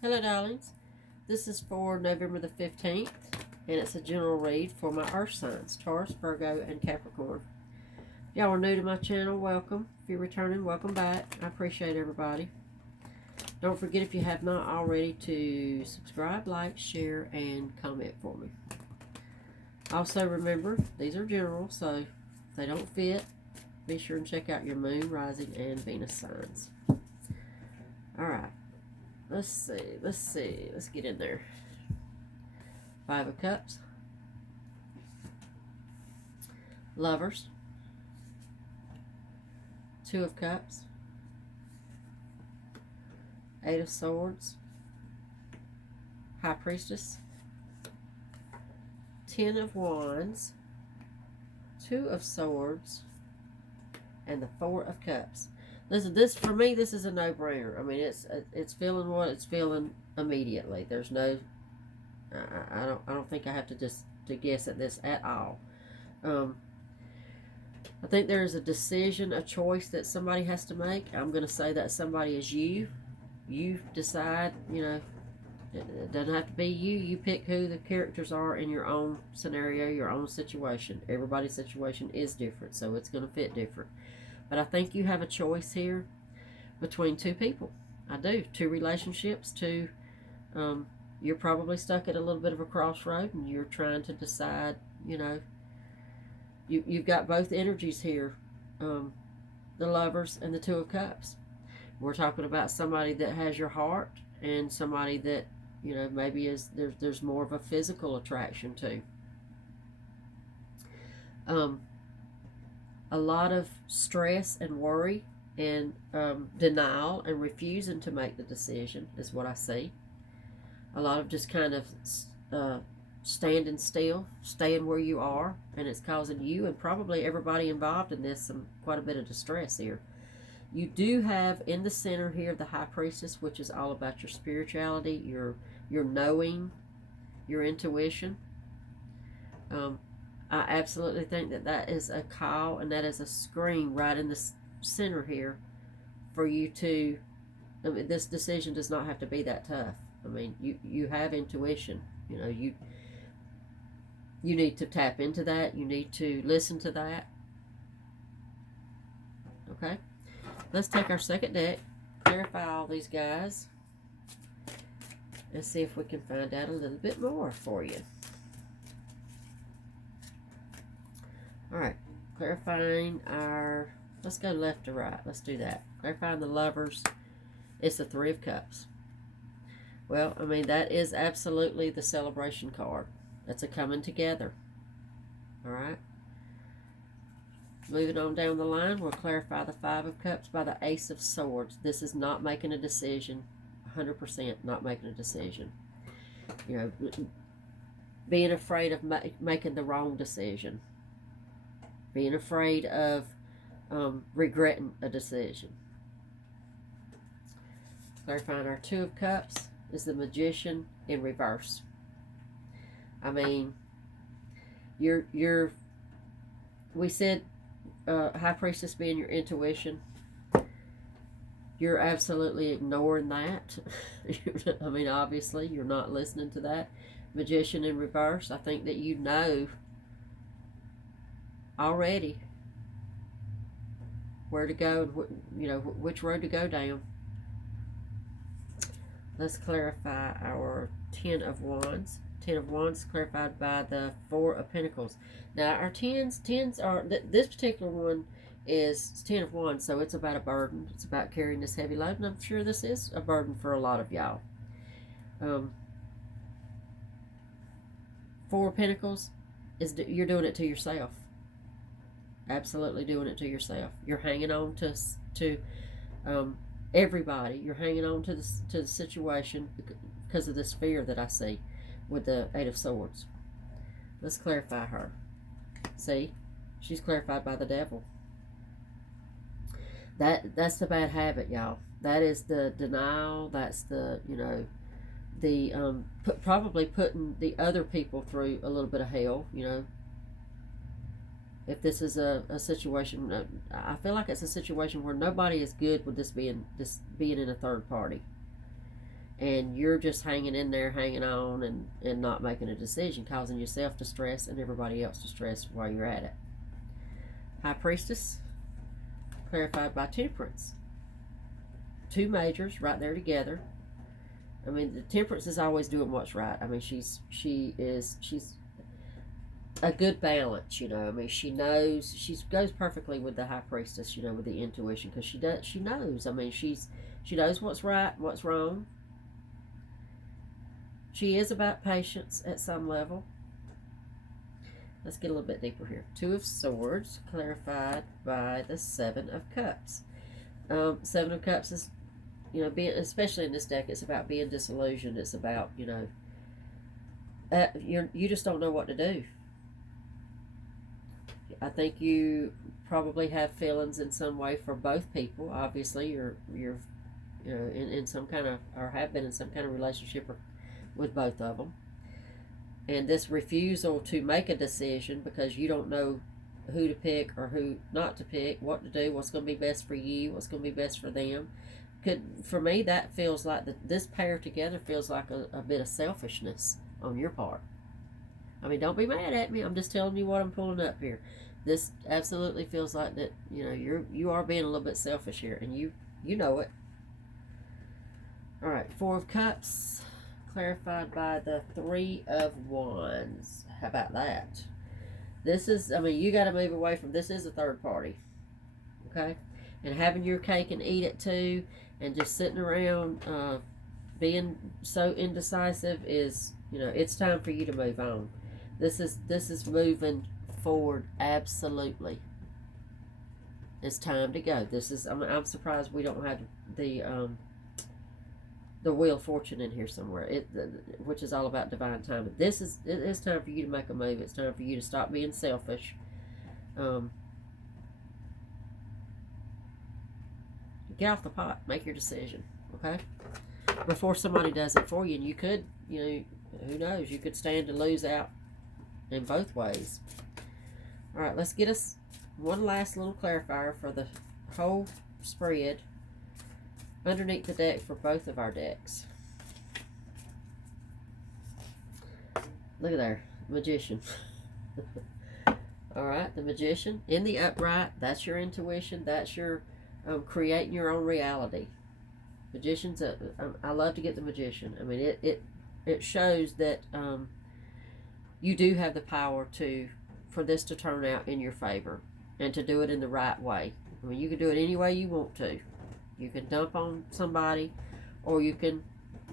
Hello, darlings. This is for November the 15th, and it's a general read for my earth signs, Taurus, Virgo, and Capricorn. If y'all are new to my channel, welcome. If you're returning, welcome back. I appreciate everybody. Don't forget, if you have not already, to subscribe, like, share, and comment for me. Also, remember, these are general, so if they don't fit, be sure and check out your moon, rising, and Venus signs. Alright. Let's see. Let's get in there. 5 of Cups. Lovers. 2 of Cups. 8 of Swords. High Priestess. 10 of Wands. 2 of Swords. And the 4 of Cups. Listen, this for me, this is a no-brainer. I mean, it's feeling what it's feeling immediately. There's no, I don't think I have to guess at this at all. I think there is a decision, a choice that somebody has to make. I'm going to say that somebody is you. You decide. You know, it doesn't have to be you. You pick who the characters are in your own scenario, your own situation. Everybody's situation is different, so it's going to fit different. But I think you have a choice here between 2 people. I do. 2 relationships, 2, you're probably stuck at a little bit of a crossroad and you're trying to decide, you know, you've got both energies here, the Lovers and the 2 of Cups. We're talking about somebody that has your heart and somebody that, you know, maybe is there's more of a physical attraction to. A lot of stress and worry and denial and refusing to make the decision is what I see. A lot of just kind of standing still, staying where you are, and it's causing you and probably everybody involved in this quite a bit of distress here. You do have in the center here the High Priestess, which is all about your spirituality, your knowing, your intuition. I absolutely think that is a call and that is a scream right in the center here for you to, I mean, this decision does not have to be that tough. I mean, you have intuition. You know, you need to tap into that. You need to listen to that. Okay? Let's take our second deck, clarify all these guys, and see if we can find out a little bit more for you. Alright, clarifying our, let's go left to right. Let's do that. Clarifying the Lovers, it's the 3 of Cups. Well, I mean, that is absolutely the celebration card. That's a coming together. Alright. Moving on down the line, we'll clarify the 5 of Cups by the Ace of Swords. This is not making a decision. 100% not making a decision. You know, being afraid of making the wrong decision. Being afraid of regretting a decision. Clarifying our 2 of Cups is the Magician in reverse. I mean, we said High Priestess being your intuition. You're absolutely ignoring that. I mean, obviously, you're not listening to that. Magician in reverse, I think that you know already where to go and you know which road to go down. Let's clarify our 10 of Wands. 10 of Wands clarified by the 4 of Pentacles. Now our tens are, this particular one is 10 of Wands, so it's about a burden. It's about carrying this heavy load, and I'm sure this is a burden for a lot of y'all. 4 of Pentacles is you're doing it to yourself. Absolutely doing it to yourself. You're hanging on to everybody. You're hanging on to the situation because of this fear that I see with the 8 of Swords. Let's clarify her. See, she's clarified by the Devil. That's the bad habit, y'all. That is the denial. That's the, you know, the probably putting the other people through a little bit of hell. You know, if this is a situation, I feel like it's a situation where nobody is good with this being in a third party. and you're just hanging in there, hanging on, and not making a decision, causing yourself distress and everybody else distress while you're at it. High Priestess, clarified by Temperance. Two majors right there together. I mean, the Temperance is always doing what's right. I mean, she's a good balance, you know. I mean, she knows, she goes perfectly with the High Priestess, you know, with the intuition, because she knows. I mean, she knows what's right, what's wrong. She is about patience at some level. Let's get a little bit deeper here. Two of Swords, clarified by the Seven of Cups. Seven of Cups is, you know, being, especially in this deck, it's about being disillusioned. It's about, you know, you just don't know what to do. I think you probably have feelings in some way for both people. Obviously, you're you know, in some kind of, or have been in some kind of relationship with both of them. And this refusal to make a decision because you don't know who to pick or who not to pick, what to do, what's going to be best for you, what's going to be best for them. For me, that feels like this pair together feels like a bit of selfishness on your part. I mean, don't be mad at me. I'm just telling you what I'm pulling up here. This absolutely feels like that, you know, you are being a little bit selfish here, and you know it. All right, Four of Cups, clarified by the Three of Wands. How about that? This is, I mean, you got to move away from, this is a third party, okay? And having your cake and eat it too, and just sitting around being so indecisive is, you know, it's time for you to move on. This is moving forward, absolutely. It's time to go. This is, I'm surprised we don't have the Wheel of Fortune in here somewhere, which is all about divine timing. It is time for you to make a move. It's time for you to stop being selfish. Get off the pot. Make your decision, okay? Before somebody does it for you, and you could, you know, who knows? You could stand to lose out in both ways. All right, let's get us one last little clarifier for the whole spread underneath the deck for both of our decks. Look at there, Magician. All right, the Magician in the upright. That's your intuition. That's your creating your own reality. Magician's I love to get the Magician. I mean, it shows that you do have the power for this to turn out in your favor, and to do it in the right way. I mean, you can do it any way you want to. You can dump on somebody, or you can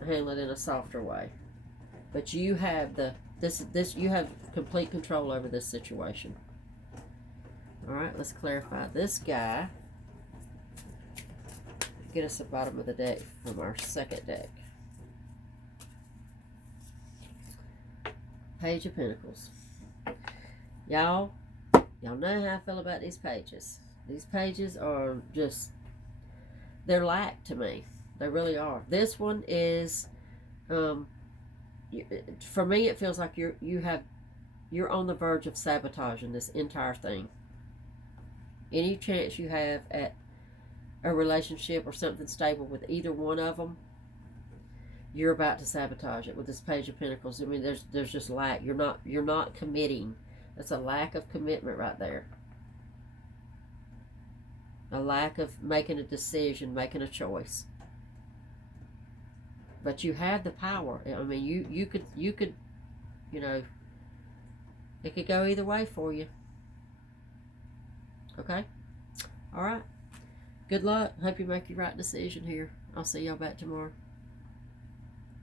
handle it in a softer way. But you have you have complete control over this situation. All right, let's clarify this guy. Get us the bottom of the deck from our second deck. Page of Pentacles. Y'all know how I feel about these pages. These pages are just, they're lack to me. They really are. This one is, for me, it feels like you're on the verge of sabotaging this entire thing. Any chance you have at a relationship or something stable with either one of them, you're about to sabotage it with this Page of Pentacles. I mean, there's just lack. You're not committing. That's a lack of commitment right there. A lack of making a decision, making a choice. But you have the power. I mean, you could, you know, it could go either way for you. Okay? All right. Good luck. Hope you make the right decision here. I'll see y'all back tomorrow.